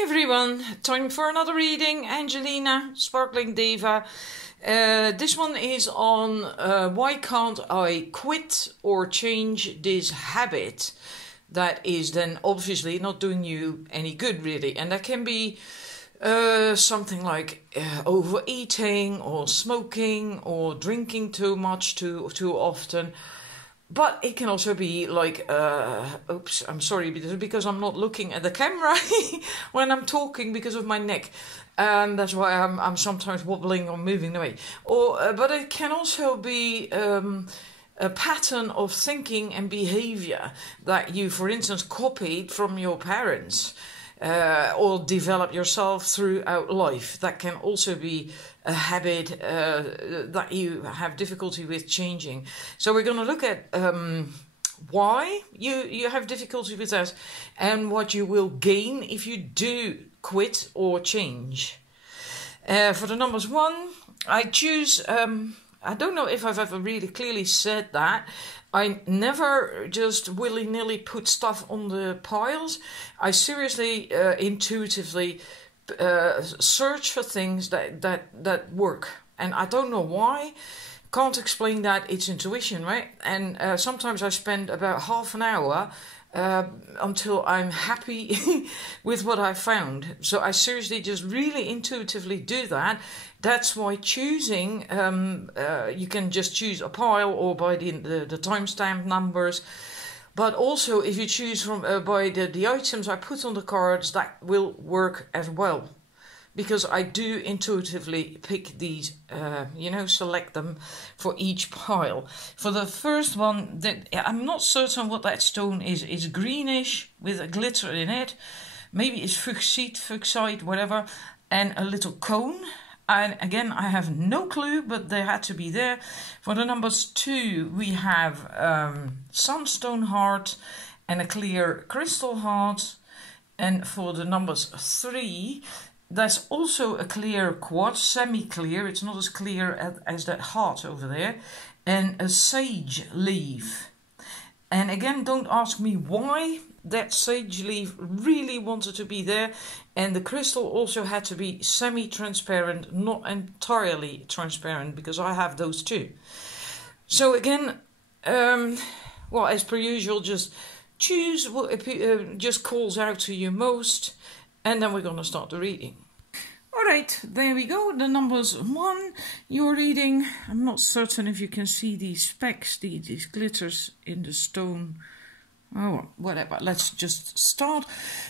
Hi everyone, time for another reading. Angelina, Sparkling Diva. This one is on why can't I quit or change this habit that is then obviously not doing you any good really. And that can be something like overeating or smoking or drinking too much too often. But it can also be like, oops, I'm sorry, because I'm not looking at the camera when I'm talking because of my neck. And that's why I'm sometimes wobbling or moving away. But it can also be a pattern of thinking and behavior that you, for instance, copied from your parents. Or develop yourself throughout life. That can also be a habit that you have difficulty with changing. So we're going to look at why you have difficulty with that and what you will gain if you do quit or change. For the numbers 1, I choose, I don't know if I've ever really clearly said that. I never just willy-nilly put stuff on the piles. I seriously, intuitively search for things that work. And I don't know why. Can't explain that. It's intuition, right? And sometimes I spend about half an hour until I'm happy with what I found. So I seriously just really intuitively do that. That's why choosing, you can just choose a pile or by the timestamp numbers. But also if you choose from by the items I put on the cards, that will work as well. Because I do intuitively pick these, select them for each pile. For the first one, I'm not certain what that stone is. It's greenish with a glitter in it. Maybe it's fuchsite, whatever. And a little cone. And again, I have no clue, but they had to be there. For the numbers 2, we have sunstone heart and a clear crystal heart. And for the numbers 3... that's also a clear quartz, semi-clear. It's not as clear as that heart over there. And a sage leaf. And again, don't ask me why that sage leaf really wanted to be there. And the crystal also had to be semi-transparent, not entirely transparent, because I have those too. So again, as per usual, just choose what just calls out to you most. And then we're going to start the reading. Alright, there we go. The numbers 1, you're reading. I'm not certain if you can see these specks, these glitters in the stone. Oh, whatever. Let's just start.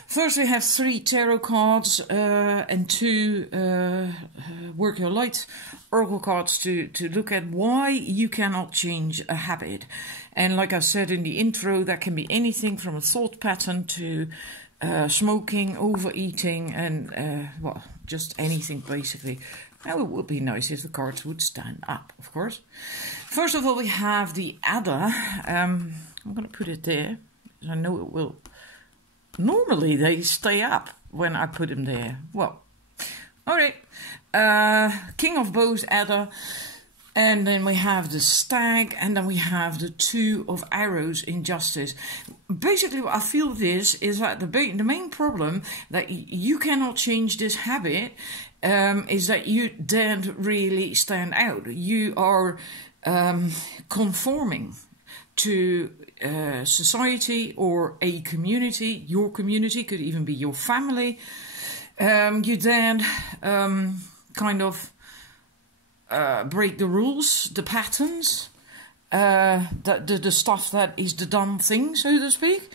First we have 3 tarot cards and 2 Work Your Light oracle cards to look at why you cannot change a habit. And like I said in the intro, that can be anything from a thought pattern to smoking, overeating, and just anything basically. Now it would be nice if the cards would stand up, of course. First of all, we have the adder. I'm going to put it there, because I know it will. Normally they stay up when I put them there. Well, alright. King of Bows, adder. And then we have the stag, and then we have the 2 of arrows, injustice. Basically what I feel is that the main problem that you cannot change this habit is that you don't really stand out. You are conforming to society or a community. Your community could even be your family. You then kind of break the rules, the patterns, the stuff that is the dumb thing, so to speak,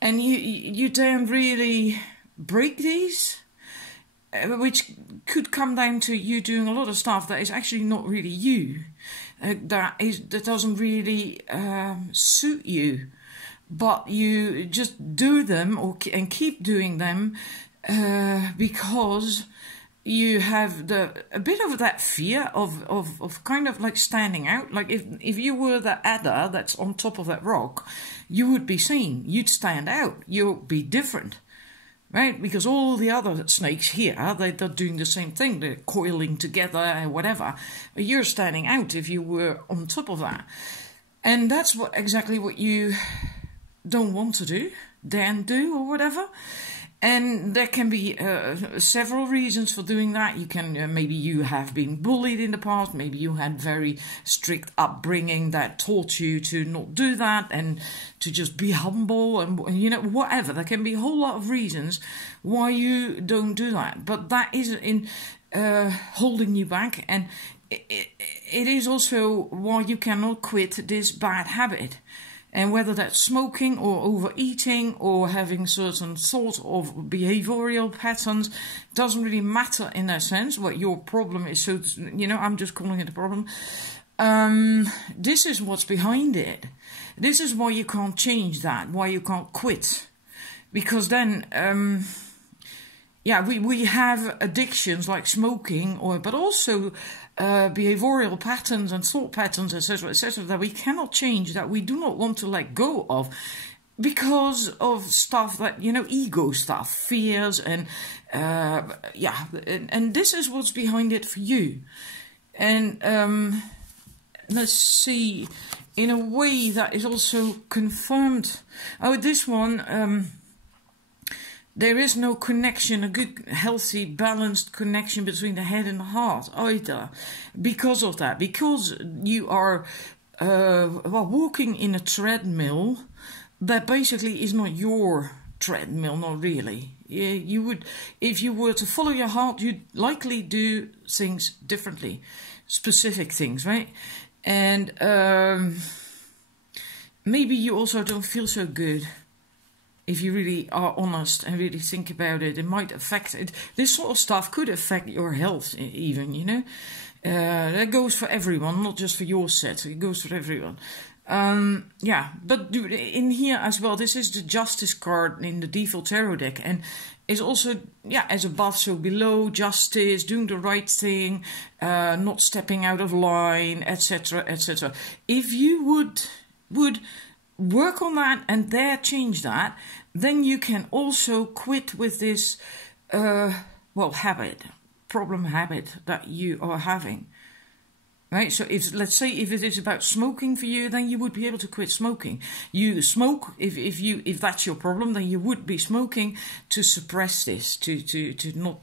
and you don't really break these, which could come down to you doing a lot of stuff that is actually not really you, that doesn't really suit you, but you just do them and keep doing them because you have a bit of that fear of kind of like standing out. Like if you were the adder that's on top of that rock, you would be seen. You'd stand out. You'll be different, right? Because all the other snakes here, they're doing the same thing. They're coiling together and whatever. You're standing out if you were on top of that. And that's exactly what you don't want to do, then do or whatever. And there can be several reasons for doing that. You can maybe you have been bullied in the past. Maybe you had very strict upbringing that taught you to not do that and to just be humble and whatever. There can be a whole lot of reasons why you don't do that. But that is in holding you back, and it is also why you cannot quit this bad habit. And whether that's smoking or overeating or having certain sort of behavioral patterns, doesn't really matter in that sense what your problem is. So, I'm just calling it a problem. This is what's behind it. This is why you can't change that, why you can't quit. Because then, we have addictions like smoking, but also behavioral patterns and thought patterns, etc., that we cannot change, that we do not want to let go of, because of stuff that, ego stuff, fears, and and this is what's behind it for you. And let's see, in a way that is also confirmed. Oh, this one. There is no connection, a good, healthy, balanced connection between the head and the heart either. Because of that, because you are walking in a treadmill that basically is not your treadmill, not really. You would, if you were to follow your heart, you'd likely do things differently, specific things, right? And maybe you also don't feel so good. If you really are honest and really think about it, it might affect it. This sort of stuff could affect your health even, That goes for everyone, not just for your set. It goes for everyone. But in here as well, this is the Justice card in the default tarot deck. And it's also, as above, so below, justice, doing the right thing, not stepping out of line, etc., etc. If you would work on that and dare change that, then you can also quit with this, problem habit that you are having. Right? So let's say if it is about smoking for you, then you would be able to quit smoking. You smoke, if that's your problem, then you would be smoking to suppress this, to not,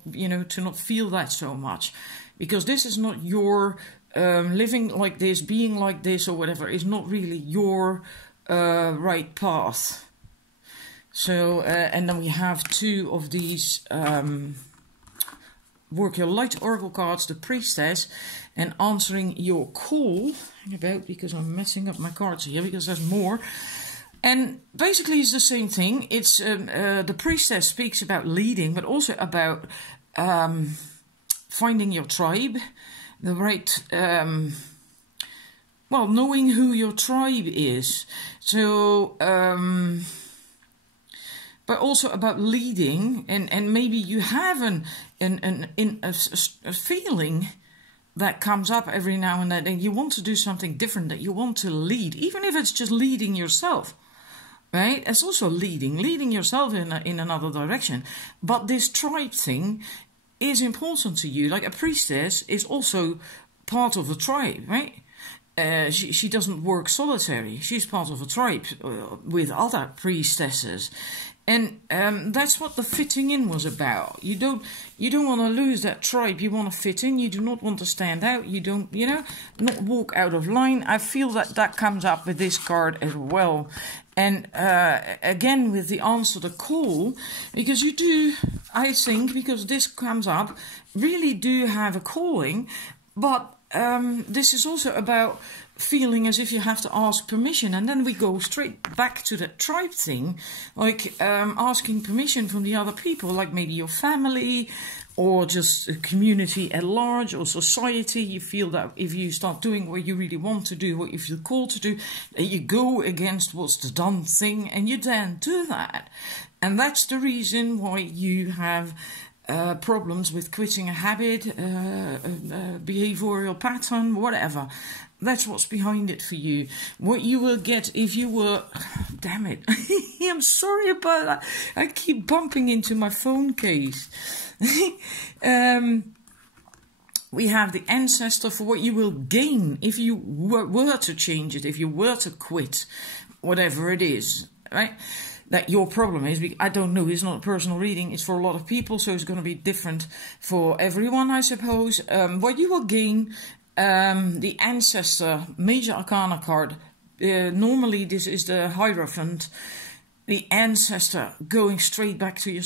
to not feel that so much. Because this is not your, living like this, being like this or whatever, is not really your right path. So, and then we have two of these Work Your Light Oracle cards, the Priestess, and Answering Your Call. Hang about, because I'm messing up my cards here, because there's more. And basically it's the same thing. It's the Priestess speaks about leading, but also about finding your tribe, the right... knowing who your tribe is. So, but also about leading, and maybe you have a feeling that comes up every now and then, and you want to do something different, that you want to lead, even if it's just leading yourself, right? It's also leading yourself in another direction. But this tribe thing is important to you. Like a priestess is also part of a tribe, right? She doesn't work solitary. She's part of a tribe with other priestesses, and that's what the fitting in was about. You don't want to lose that tribe. You want to fit in. You do not want to stand out. You don't, not walk out of line. I feel that comes up with this card as well, and again with the Answer the Call, because you do, I think, because this comes up, really do have a calling, but. This is also about feeling as if you have to ask permission, and then we go straight back to that tribe thing, like asking permission from the other people, like maybe your family or just a community at large or society. You feel that if you start doing what you really want to do, what you feel called to do, you go against what's the done thing, and you then do that. And that's the reason why you have problems with quitting a habit, behavioral pattern, whatever. That's what's behind it for you. What you will get if you were... Damn it. I'm sorry about that. I keep bumping into my phone case. We have the Ancestor for what you will gain if you were to change it, if you were to quit, whatever it is, right? that your problem is. I don't know, it's not a personal reading, it's for a lot of people, so it's going to be different for everyone, I suppose. What you will gain, the Ancestor Major Arcana card, normally this is the Hierophant, the Ancestor going straight back to your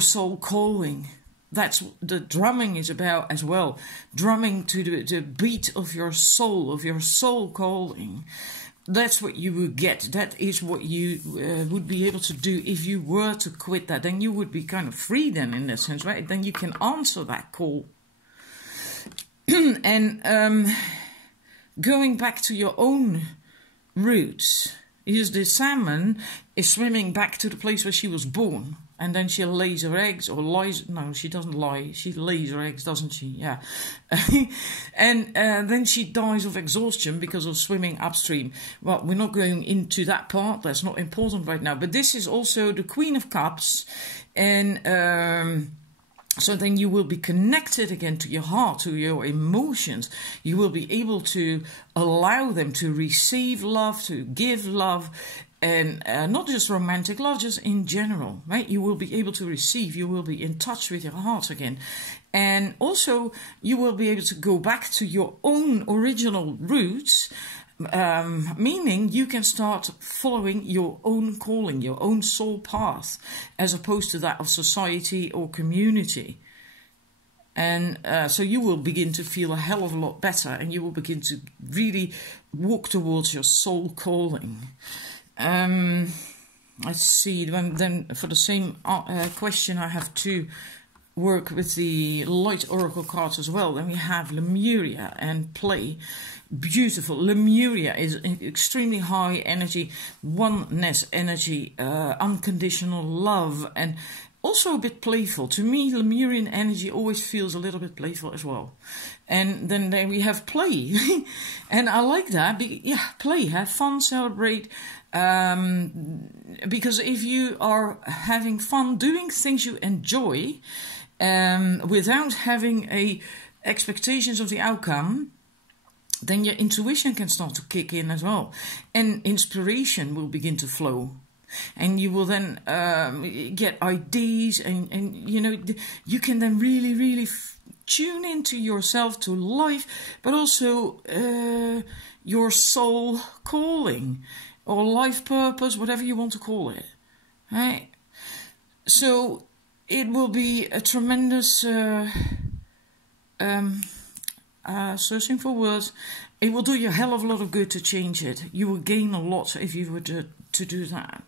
soul calling. That's the drumming is about as well. Drumming to the beat of your soul calling. That's what you would get. That is what you would be able to do if you were to quit that. Then you would be kind of free then, in that sense, right? Then you can answer that call. And going back to your own roots. Is the salmon is swimming back to the place where she was born. And then she lays her eggs, or lies. No, she doesn't lie. She lays her eggs, doesn't she? Yeah. And then she dies of exhaustion because of swimming upstream. Well, we're not going into that part. That's not important right now. But this is also the Queen of Cups. And so then you will be connected again to your heart, to your emotions. You will be able to allow them to receive love, to give love. And not just romantic love, just in general, right? You will be able to receive, you will be in touch with your heart again. And also, you will be able to go back to your own original roots, meaning you can start following your own calling, your own soul path, as opposed to that of society or community. And so you will begin to feel a hell of a lot better, and you will begin to really walk towards your soul calling. Let's see, then for the same question I have to work with the Light Oracle cards as well. Then we have Lemuria and Play. Beautiful. Lemuria is extremely high energy, oneness energy, unconditional love, and also a bit playful. To me, Lemurian energy always feels a little bit playful as well. And then we have Play. And I like that. Yeah, play, have fun, celebrate. Because if you are having fun doing things you enjoy, without having expectations of the outcome, then your intuition can start to kick in as well. And inspiration will begin to flow. And you will then get ideas, and you know, you can then really tune into yourself, to life, but also your soul calling, or life purpose, whatever you want to call it, right? So it will be a tremendous searching for words. It will do you a hell of a lot of good to change it. You will gain a lot if you were to do that.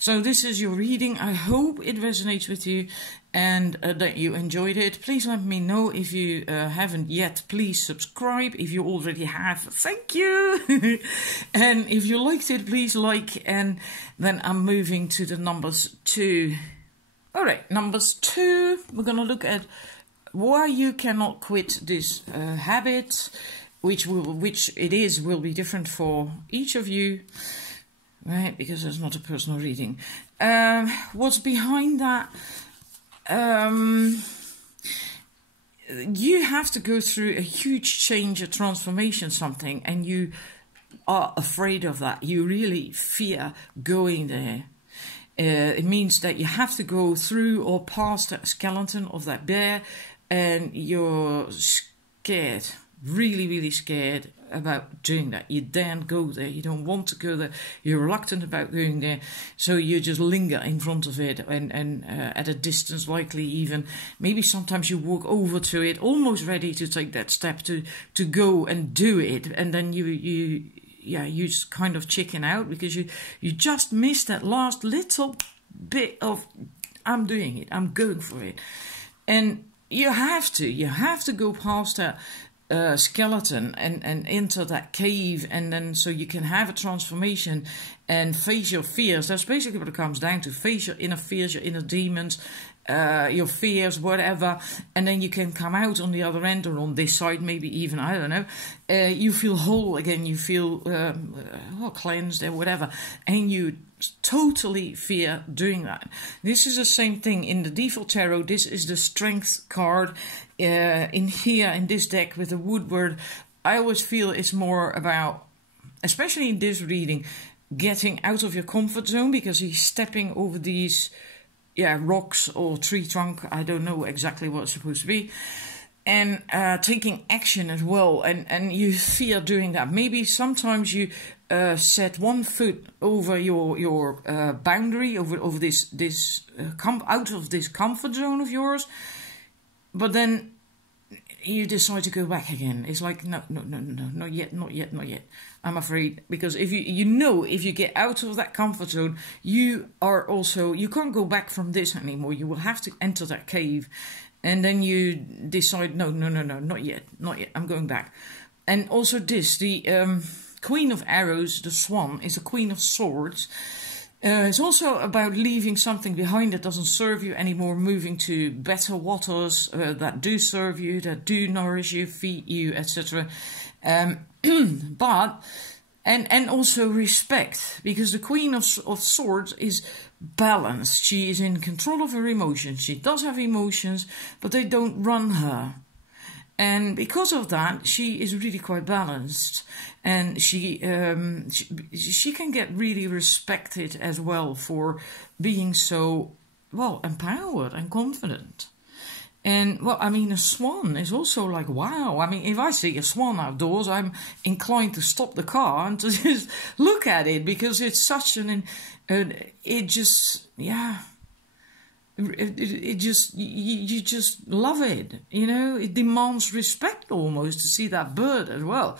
So this is your reading. I hope it resonates with you and that you enjoyed it. Please let me know if you haven't yet. Please subscribe. If you already have, thank you. And if you liked it, please like. And then I'm moving to the numbers 2. All right, numbers 2. We're going to look at why you cannot quit this habit, which will be different for each of you. Right, because it's not a personal reading. What's behind that? You have to go through a huge change, a transformation, something, and you are afraid of that. You really fear going there. It means that you have to go through or past that skeleton of that bear, and you're scared, really scared about doing that. You daren't go there. You don't want to go there. You're reluctant about going there. So you just linger in front of it and at a distance, likely even. Maybe sometimes you walk over to it, almost ready to take that step to go and do it. And then you just kind of chicken out because you just missed that last little bit of, I'm doing it. I'm going for it. And you have to go past that skeleton and enter that cave, and then so you can have a transformation and face your fears. That's basically what it comes down to. Face your inner fears, your inner demons, your fears, whatever, and then you can come out on the other end, or on this side maybe even, I don't know. You feel whole again, you feel cleansed or whatever, and you totally fear doing that. This is the same thing in the default tarot. This is the strength card in here in this deck with the Woodward. I always feel it's more about, especially in this reading, getting out of your comfort zone, because he's stepping over these rocks or tree trunk. I don't know exactly what it's supposed to be. And taking action as well, and you fear doing that. Maybe sometimes you set one foot over your boundary, over this out of this comfort zone of yours, but then you decide to go back again. It's like no, not yet. I'm afraid, because if if you get out of that comfort zone, you can't go back from this anymore. You will have to enter that cave. And then you decide, no, not yet. I'm going back. And also the Queen of Arrows, the Swan, is a Queen of Swords. It's also about leaving something behind that doesn't serve you anymore, moving to better waters that do serve you, that do nourish you, feed you, etc. And also respect, because the Queen of Swords is balanced. She is in control of her emotions. She does have emotions, but they don't run her. And because of that, she is really quite balanced. And she can get really respected as well for being so, empowered and confident. And, a swan is also like, wow. I mean, if I see a swan outdoors, I'm inclined to stop the car and to just look at it, because it's such you just love it, It demands respect almost to see that bird as well.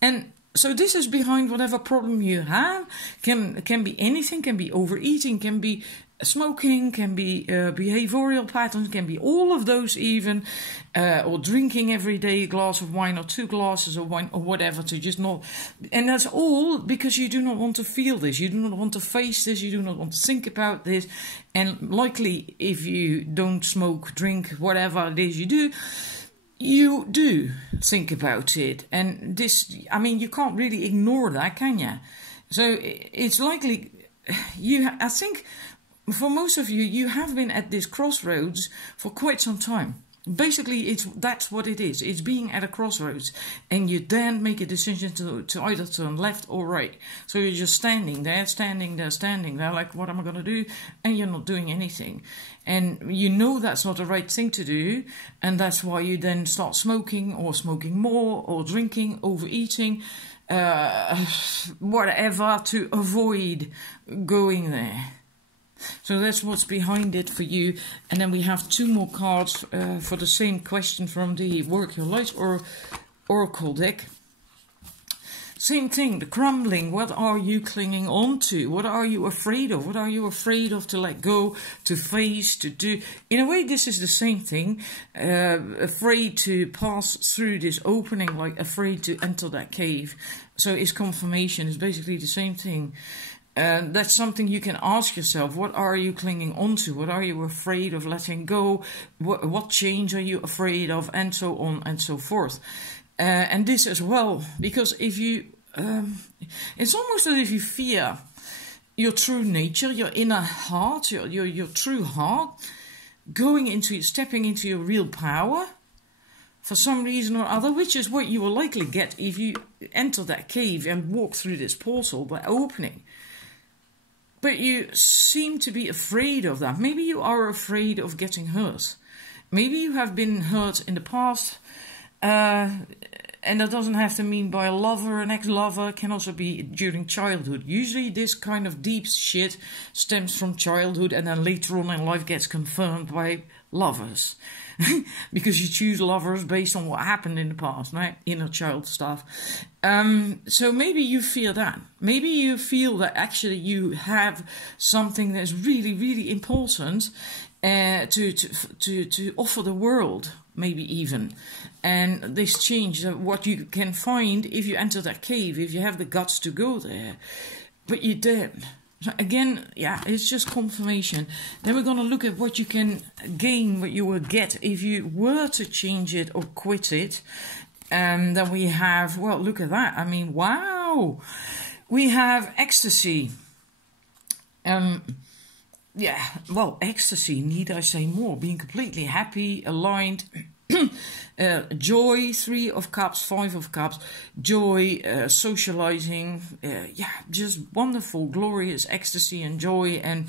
And so this is behind whatever problem you have. Can be anything, can be overeating, can be smoking, can be behavioral patterns, can be all of those even, or drinking every day a glass of wine or 2 glasses of wine or whatever, to just not. And that's all because you do not want to feel this, you do not want to face this, you do not want to think about this. And likely if you don't smoke, drink, whatever it is you do think about it. And this, you can't really ignore that, can you? So it's likely I think for most of you, you have been at this crossroads for quite some time. Basically, that's what it is. It's being at a crossroads, and you then make a decision to either turn left or right. So you're just standing there, like, what am I going to do? And you're not doing anything. And you know that's not the right thing to do, and that's why you then start smoking, or smoking more, or drinking, overeating, whatever, to avoid going there. So that's what's behind it for you. And then we have 2 more cards for the same question from the Work Your Light or Oracle deck. Same thing, the crumbling. What are you clinging on to? What are you afraid of? What are you afraid of to let go, to face, to do? In a way, this is the same thing. Afraid to pass through this opening, like afraid to enter that cave. So it's confirmation. It's basically the same thing. That's something you can ask yourself. What are you clinging on to? What are you afraid of letting go? What change are you afraid of? And so on and so forth. And this as well, because if you, it's almost as if you fear your true nature, your inner heart, your true heart, stepping into your real power for some reason or other, which is what you will likely get if you enter that cave and walk through this portal, that opening. But you seem to be afraid of that. Maybe you are afraid of getting hurt. Maybe you have been hurt in the past, and that doesn't have to mean by a lover, an ex-lover. It can also be during childhood. Usually this kind of deep shit stems from childhood, and then later on in life gets confirmed by lovers. Because you choose lovers based on what happened in the past, right? Inner child stuff. So maybe you fear that. Maybe you feel that actually you have something that's really, really important to offer the world, maybe even. And this change, what you can find if you enter that cave, if you have the guts to go there. But you don't. So again, it's just confirmation. Then we're going to look at what you can gain, what you will get if you were to change it or quit it. And then we have, well, look at that. I mean, wow. We have ecstasy. Ecstasy, need I say more? Being completely happy, aligned, Joy, 3 of Cups, 5 of Cups, joy, socializing, yeah, just wonderful, glorious ecstasy and joy, and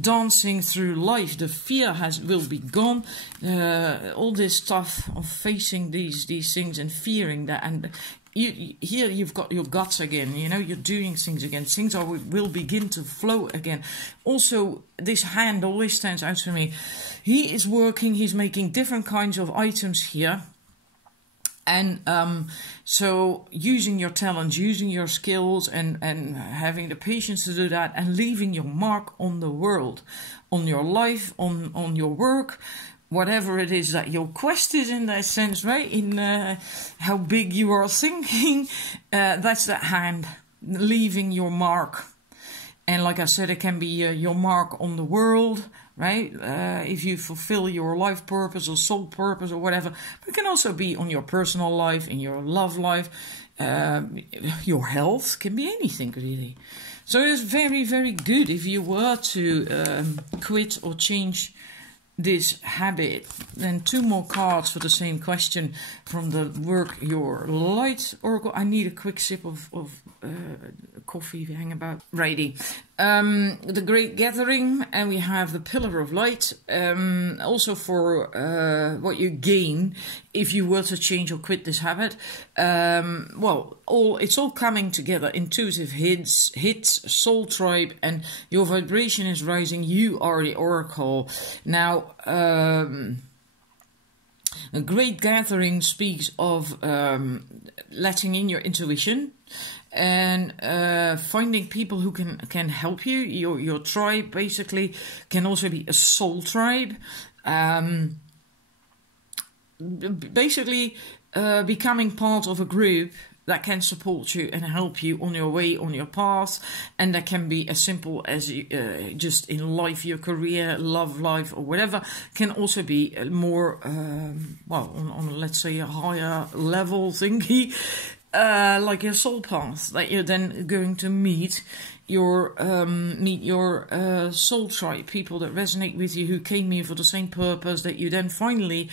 dancing through life. The fear will be gone. All this stuff of facing these things and fearing that, and here you've got your guts again. You know, you're doing things again. Things will begin to flow again. Also, this hand always stands out to me. He is working. He's making different kinds of items here. And so using your talents, using your skills, and having the patience to do that, and leaving your mark on the world, on your life, on your work, whatever it is that your quest is in that sense, right? In how big you are thinking, that's that hand, leaving your mark. And like I said, it can be your mark on the world, right? If you fulfill your life purpose or soul purpose or whatever. But it can also be on your personal life, in your love life, your health, can be anything really. So it's very, very good if you were to quit or change this habit. Then 2 more cards for the same question from the Work Your Light Oracle. I need a quick sip of coffee to hang about. Righty. The Great Gathering, and we have the Pillar of Light. Also for what you gain if you were to change or quit this habit. Well, it's all coming together. Intuitive hits, soul tribe, and your vibration is rising. You are the Oracle. Now, a Great Gathering speaks of letting in your intuition and finding people who can help you. Your tribe basically can also be a soul tribe. Basically becoming part of a group that can support you and help you on your way, on your path. And that can be as simple as just in life, your career, love life, or whatever. Can also be more, well, on let's say a higher level thingy, like your soul path, that you're then going to meet your soul tribe, people that resonate with you, who came here for the same purpose, that you then finally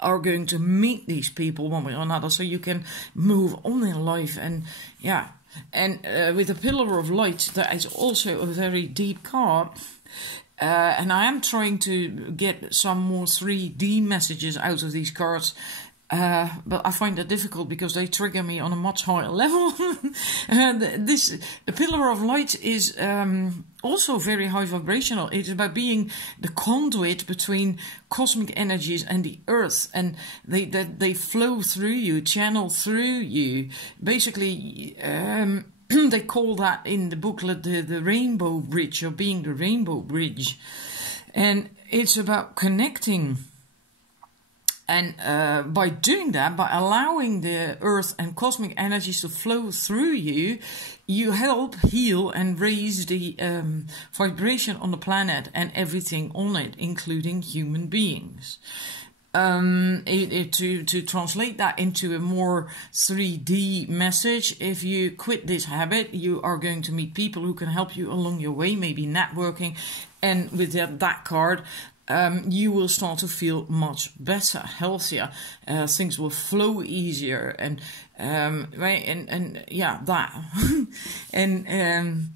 are going to meet these people one way or another, so you can move on in life. And yeah, and with the Pillar of Light, that is also a very deep card. And I am trying to get some more 3D messages out of these cards. But I find that difficult because they trigger me on a much higher level. And the Pillar of Light is also very high vibrational. It's about being the conduit between cosmic energies and the earth, and they flow through you, channel through you. Basically, they call that in the booklet the rainbow bridge, or being the rainbow bridge. And it's about connecting. And by doing that, by allowing the earth and cosmic energies to flow through you, you help heal and raise the vibration on the planet and everything on it, including human beings. To translate that into a more 3D message, if you quit this habit, you are going to meet people who can help you along your way, maybe networking. And with that card, you will start to feel much better, healthier. Things will flow easier, and right, and yeah, that. And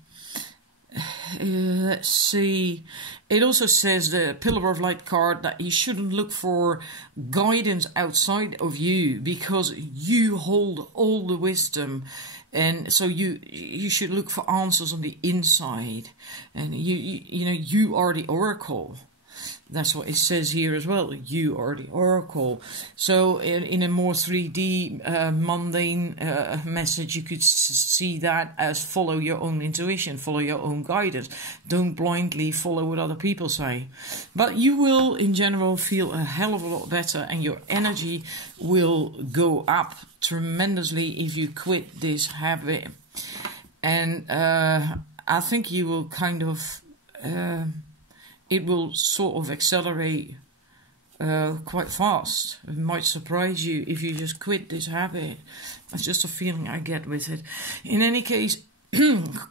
let's see. It also says, the Pillar of Light card, that you shouldn't look for guidance outside of you, because you hold all the wisdom. And so you should look for answers on the inside, and you know, you are the Oracle. That's what it says here as well. You are the Oracle. So in a more 3D, mundane message, you could see that as follow your own intuition, follow your own guidance. Don't blindly follow what other people say. But you will, in general, feel a hell of a lot better, and your energy will go up tremendously if you quit this habit. And I think you will kind of... it will sort of accelerate quite fast. It might surprise you if you just quit this habit. That's just a feeling I get with it. In any case,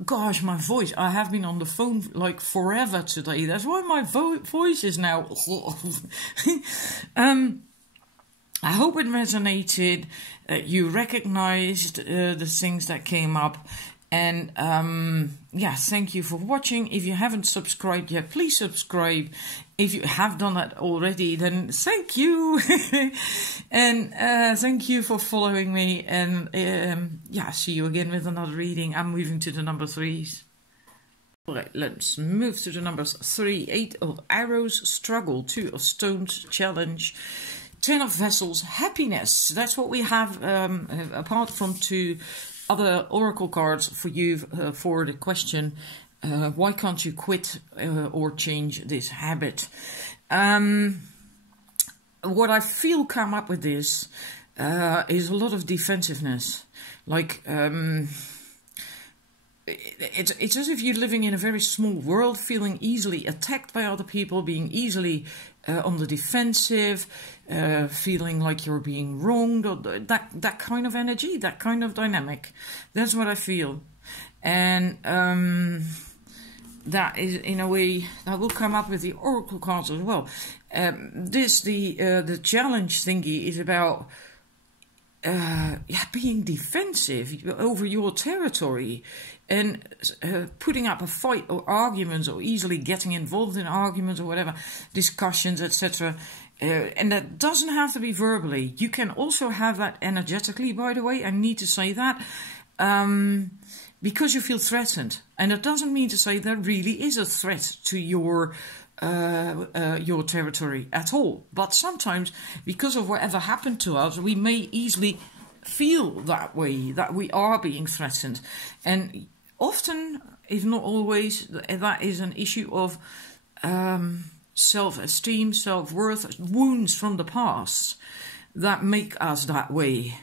gosh, my voice. I have been on the phone like forever today. That's why my voice is now... I hope it resonated, you recognized the things that came up. And yeah, thank you for watching. If you haven't subscribed yet, please subscribe. If you have done that already, then thank you. And thank you for following me. And yeah, see you again with another reading. I'm moving to the number 3s. All right, let's move to the numbers 3, 8 of arrows, struggle, 2 of stones, challenge, 10 of vessels, happiness. That's what we have, apart from 2 other oracle cards for you for the question, why can't you quit or change this habit? What I feel come up with this is a lot of defensiveness. Like, it's as if you're living in a very small world, feeling easily attacked by other people, being easily on the defensive, feeling like you're being wronged, or that kind of energy, that kind of dynamic. That's what I feel. And that is, in a way, that will come up with the oracle cards as well. The challenge thingy is about being defensive over your territory and putting up a fight or arguments, or easily getting involved in arguments or whatever, discussions, etc. And that doesn't have to be verbally. You can also have that energetically, by the way. I need to say that. Because you feel threatened. And it doesn't mean to say there really is a threat to your territory at all. But sometimes, because of whatever happened to us, we may easily feel that way, that we are being threatened. And often, if not always, that is an issue of self-esteem, self-worth, wounds from the past that make us that way.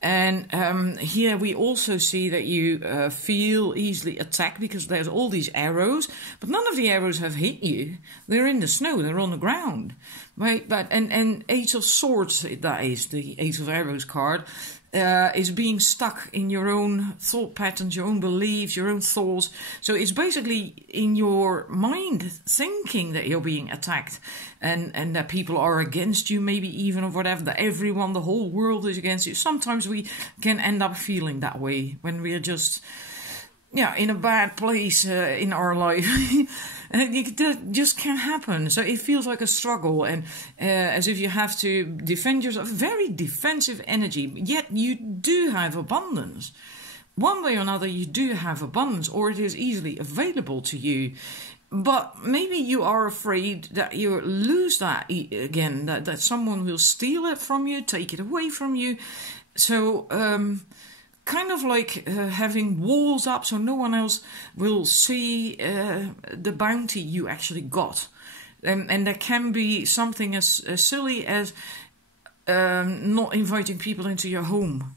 And here we also see that you feel easily attacked because there's all these arrows, but none of the arrows have hit you. They're in the snow, they're on the ground, right? But and 8 of Swords, that is the 8 of Arrows card, is being stuck in your own thought patterns, your own beliefs, your own thoughts. So it's basically in your mind thinking that you're being attacked and that people are against you, maybe even, or whatever, that everyone, the whole world is against you. Sometimes we can end up feeling that way when we are just, yeah, in a bad place in our life. And it just can't happen. So it feels like a struggle, and as if you have to defend yourself. Very defensive energy, yet you do have abundance. One way or another, you do have abundance, or it is easily available to you. But maybe you are afraid that you lose that again, that someone will steal it from you, take it away from you. So, kind of like having walls up so no one else will see the bounty you actually got. And there can be something as silly as not inviting people into your home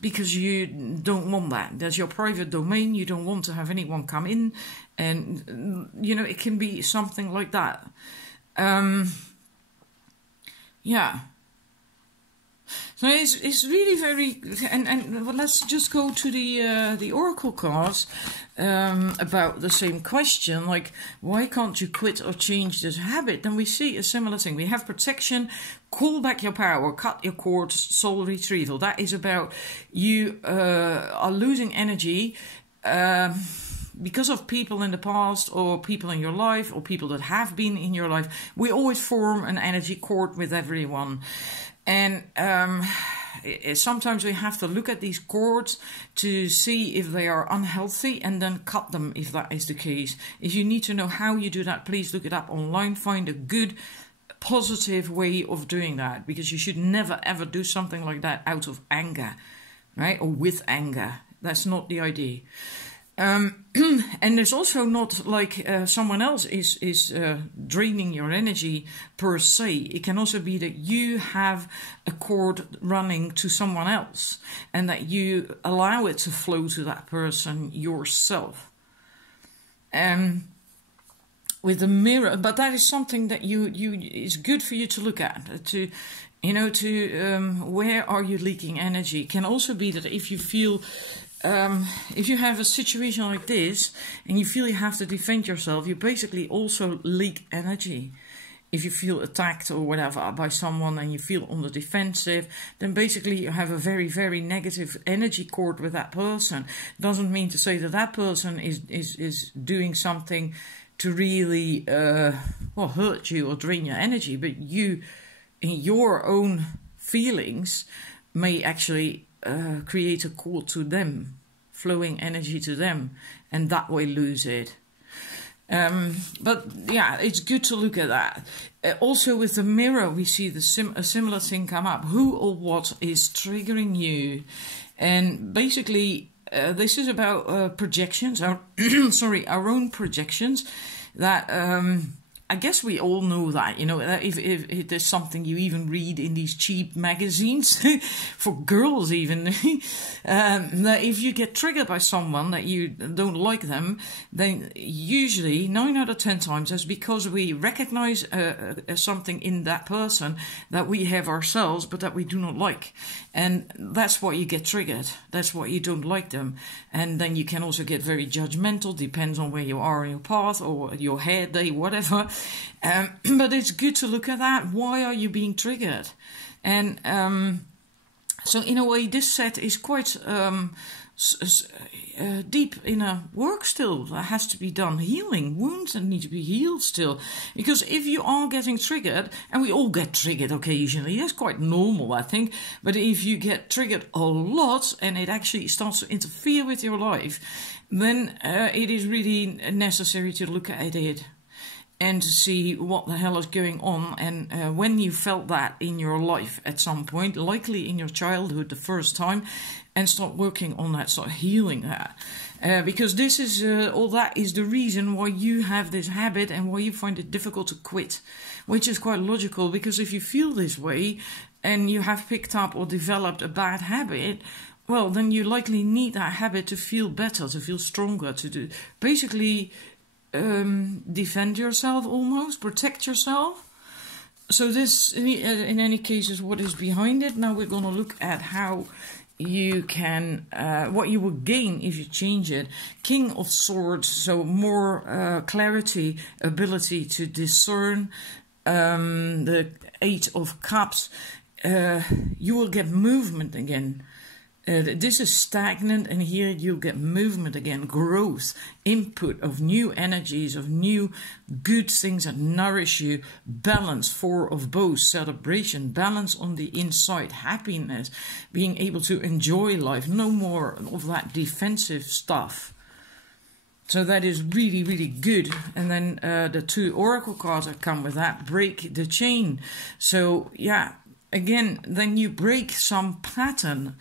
because you don't want that. That's your private domain. You don't want to have anyone come in. And, you know, it can be something like that. Yeah. So it's really very, and well, let's just go to the oracle cards about the same question, like why can't you quit or change this habit? Then we see a similar thing. We have protection, call back your power, cut your cords, soul retrieval. That is about you are losing energy because of people in the past, or people in your life, or people that have been in your life. We always form an energy cord with everyone. And sometimes we have to look at these cords to see if they are unhealthy and then cut them if that is the case. If you need to know how you do that, please look it up online. Find a good, positive way of doing that, because you should never ever do something like that out of anger, right? Or with anger. That's not the idea. And it's also not like someone else is draining your energy per se. It can also be that you have a cord running to someone else and that you allow it to flow to that person yourself. With the mirror, but that is something that is good for you to look at, to where are you leaking energy. It can also be that if you feel if you have a situation like this and you feel you have to defend yourself, you basically also leak energy. if you feel attacked or whatever by someone and you feel on the defensive, then basically you have a very, very negative energy cord with that person. Doesn't mean to say that that person is doing something to really hurt you or drain your energy, but you, in your own feelings, may actually create a cord to them, flowing energy to them, and that way lose it. But yeah, it's good to look at that. Also with the mirror, we see a similar thing come up. Who or what is triggering you? And basically, this is about projections, our own projections, that I guess we all know that, you know, if there's something you even read in these cheap magazines, for girls even, that if you get triggered by someone that you don't like them, then usually 9 out of 10 times that's because we recognize something in that person that we have ourselves, but that we do not like. And that's why you get triggered. That's why you don't like them. And then you can also get very judgmental, depends on where you are in your path or your hair day, whatever. But it's good to look at that. Why are you being triggered? And so in a way, this set is quite deep inner work still that has to be done. Healing, wounds that need to be healed still. Because if you are getting triggered, and we all get triggered occasionally, that's quite normal, I think. But if you get triggered a lot and it actually starts to interfere with your life, then it is really necessary to look at it and to see what the hell is going on. And when you felt that in your life at some point, likely in your childhood the first time, and start working on that, start healing that. Because this is, all that is the reason why you have this habit and why you find it difficult to quit, which is quite logical, because if you feel this way and you have picked up or developed a bad habit, well, then you likely need that habit to feel better, to feel stronger, to do basically defend yourself almost, protect yourself. So this, in any case, is what is behind it. Now we're going to look at how you can, what you will gain if you change it. King of Swords, so more clarity, ability to discern. The Eight of Cups, you will get movement again. This is stagnant, and here you'll get movement again, growth, input of new energies, of new good things that nourish you, balance, Four of Bows, celebration, balance on the inside, happiness, being able to enjoy life, no more of that defensive stuff. So that is really, really good. And then the two oracle cards that come with that, break the chain. So yeah, again, then you break some pattern.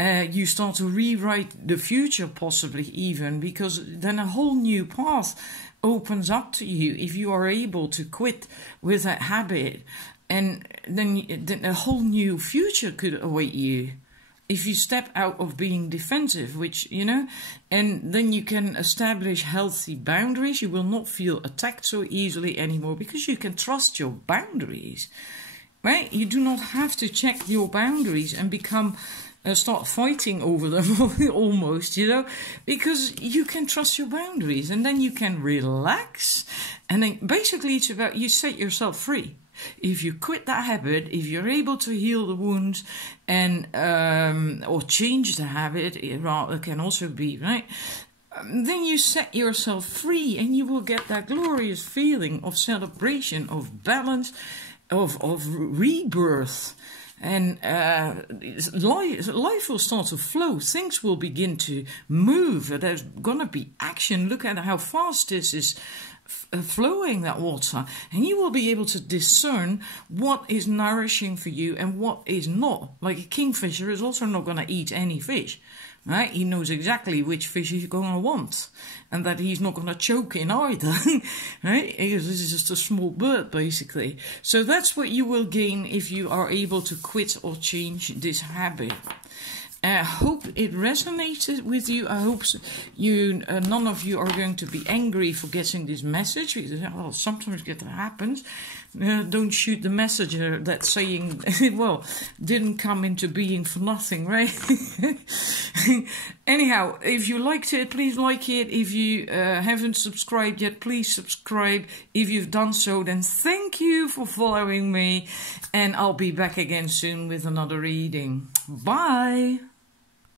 You start to rewrite the future, possibly even, because then a whole new path opens up to you if you are able to quit with that habit. And then a whole new future could await you if you step out of being defensive, which, you know, and then you can establish healthy boundaries. You will not feel attacked so easily anymore because you can trust your boundaries, right? You do not have to check your boundaries and become... start fighting over them almost, you know, because you can trust your boundaries, and then you can relax, and then basically it's about you set yourself free. If you quit that habit, if you're able to heal the wounds and or change the habit, it can also be, right, then you set yourself free, and you will get that glorious feeling of celebration, of balance, of rebirth. And life will start to flow. Things will begin to move. There's going to be action. Look at how fast this is flowing, that water. And you will be able to discern what is nourishing for you and what is not. Like a kingfisher is also not going to eat any fish. Right? He knows exactly which fish he's going to want, and that he's not going to choke in either, right? Because this is just a small bird, basically. So that's what you will gain if you are able to quit or change this habit. I hope it resonated with you. I hope you, none of you are going to be angry for getting this message, because sometimes that happens. Don't shoot the messenger that's saying, well, didn't come into being for nothing, right? Anyhow, if you liked it, please like it. If you haven't subscribed yet, please subscribe. If you've done so, then thank you for following me. And I'll be back again soon with another reading. Bye!